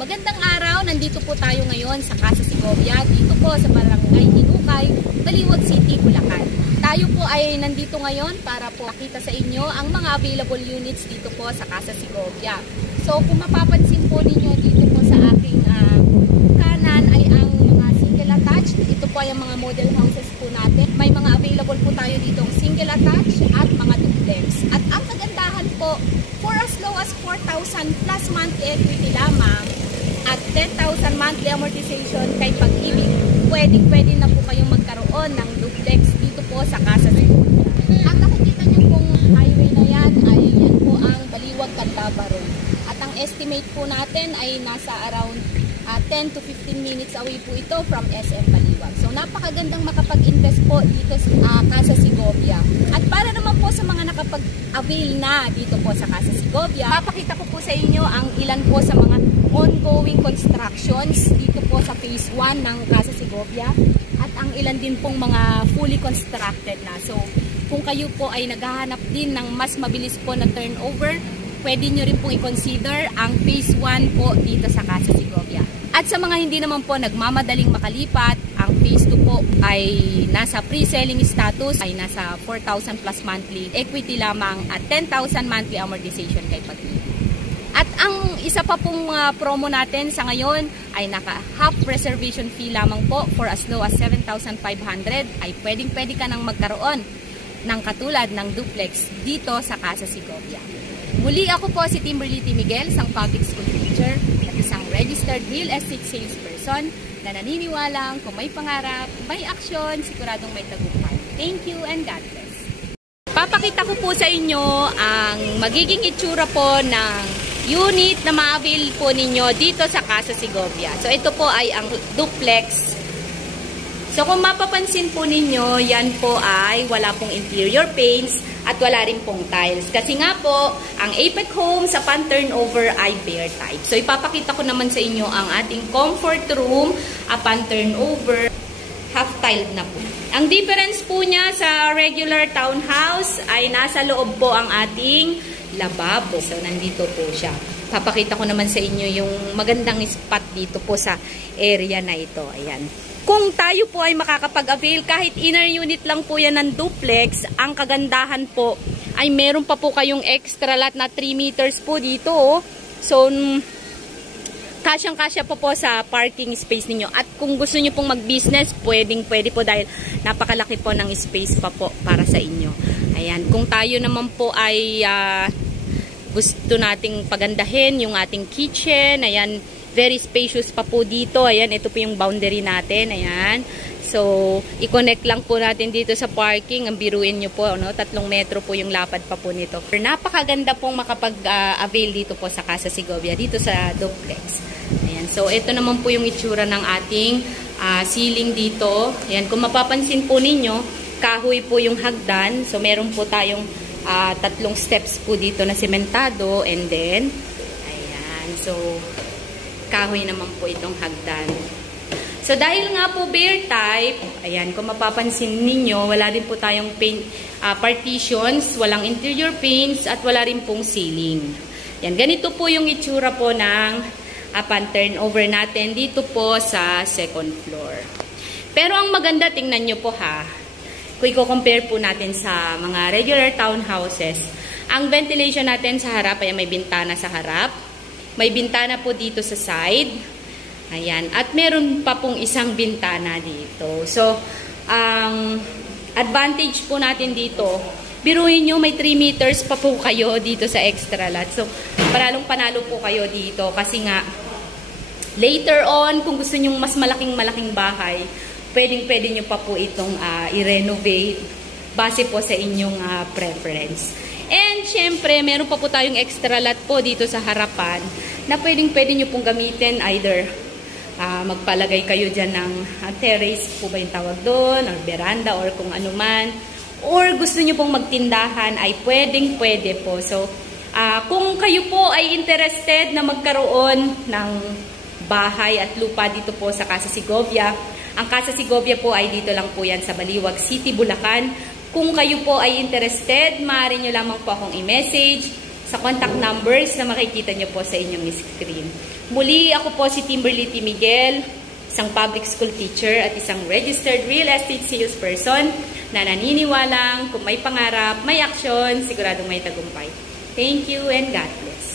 Magandang araw, nandito po tayo ngayon sa Casa Segovia, dito po sa Barangay Hinukay, Baliwag City, Bulacan. Tayo po ay nandito ngayon para po makita sa inyo ang mga available units dito po sa Casa Segovia. So kung mapapansin po ninyo dito po sa aking kanan ay ang mga single attached. Ito po ay ang mga model houses po natin. May mga available po tayo dito single attached at mga duplex. At ang kagandahan po, for as low as 4,000 plus monthly equity lamang at 10,000 monthly amortization kay Pag-ibig, pwede na po kayong magkaroon ng duplex dito po sa Casa Segovia. Ang nakikita niyo pong highway na yan ay yan po ang Baliwag Candaba Road. At ang estimate po natin ay nasa around 10 to 15 minutes away po ito from SM Baliwag. So napakagandang makapag-invest po dito sa Casa Segovia. At para naman po sa mga nakapag-avail na dito po sa Casa Segovia, papakita ko po sa inyo ang ilan po sa mga ongoing constructions dito po sa phase 1 ng Casa Segovia at ang ilan din pong mga fully constructed na. So kung kayo po ay naghahanap din ng mas mabilis po na turnover, pwede nyo rin pong i-consider ang phase 1 po dito sa Casa Segovia. At sa mga hindi naman po nagmamadaling makalipat, ang phase 2 po ay nasa pre-selling status, ay nasa 4,000 plus monthly equity lamang at 10,000 monthly amortization kay Pag-ibig. At ang isa pa pong promo natin sa ngayon ay naka-half reservation fee lamang po for as low as 7,500 ay pwedeng-pwede ka nang magkaroon ng katulad ng duplex dito sa Casa Segovia. Muli ako po si Timberly T. Miguel, isang public school teacher at isang registered real estate salesperson na naniniwalang kung may pangarap, may aksyon, siguradong may tagumpay. Thank you and God bless. Papakita ko po sa inyo ang magiging itsura po ng unit na ma-avail po ninyo dito sa Casa Segovia. So ito po ay ang duplex. So kung mapapansin po ninyo, yan po ay wala pong interior paints at wala rin pong tiles. Kasi nga po, ang Apex Homes upon turnover ay bare type. So ipapakita ko naman sa inyo ang ating comfort room upon turnover, half tiled na po. Ang difference po niya sa regular townhouse ay nasa loob po ang ating lababo. So nandito po siya. Papakita ko naman sa inyo yung magandang spot dito po sa area na ito. Ayan. Kung tayo po ay makakapag-avail, kahit inner unit lang po yan ng duplex, ang kagandahan po ay meron pa po kayong extra lot na 3 meters po dito. So, kasyang-kasya po sa parking space ninyo. At kung gusto nyo pong mag-business, pwede po dahil napakalaki po ng space pa po para sa inyo. Ayan. Kung tayo naman po ay gusto nating pagandahin yung ating kitchen, ayan, very spacious pa po dito. Ayan, ito po yung boundary natin. Ayan. So, i-connect lang po natin dito sa parking. Ang biruin nyo po, 3 metro po yung lapad pa po nito. Napakaganda pong makapag-avail dito po sa Casa Segovia, dito sa duplex. Ayan. So, ito naman po yung itsura ng ating ceiling dito. Ayan, kung mapapansin po ninyo, kahoy po yung hagdan. So, meron po tayong 3 steps po dito na sementado. And then, ayan. So, kahoy naman po itong hagdan. So, dahil nga po bare type, ayan, kung mapapansin ninyo, wala rin po tayong paint, partitions, walang interior paints, at wala rin pong ceiling. Yan, ganito po yung itsura po ng upon turnover natin dito po sa second floor. Pero ang maganda, tingnan nyo po ha, kung i-compare po natin sa mga regular townhouses, ang ventilation natin sa harap, ay may bintana sa harap, may bintana po dito sa side. Ayan. At meron pa pong isang bintana dito. So, ang advantage po natin dito, biruin nyo, may 3 meters pa po kayo dito sa extra lot. So, paralong panalo po kayo dito. Kasi nga, later on, kung gusto nyo mas malaking bahay, pwede nyo pa po itong i-renovate base po sa inyong preference. And syempre, meron pa po tayong extra lot po dito sa harapan na pwede nyo pong gamitin either magpalagay kayo dyan ng terrace po ba yung tawag doon, or veranda, or kung ano man. Or gusto nyo pong magtindahan ay pwede po. So, kung kayo po ay interested na magkaroon ng bahay at lupa dito po sa Casa Segovia, ang Casa Segovia po ay dito lang po yan sa Baliwag City, Bulacan. Kung kayo po ay interested, maaari nyo lamang po akong i-message sa contact numbers na makikita nyo po sa inyong screen. Muli, ako po si Timberly T. Miguel, isang public school teacher at isang registered real estate salesperson na naniniwalang kung may pangarap, may aksyon, siguradong may tagumpay. Thank you and God bless.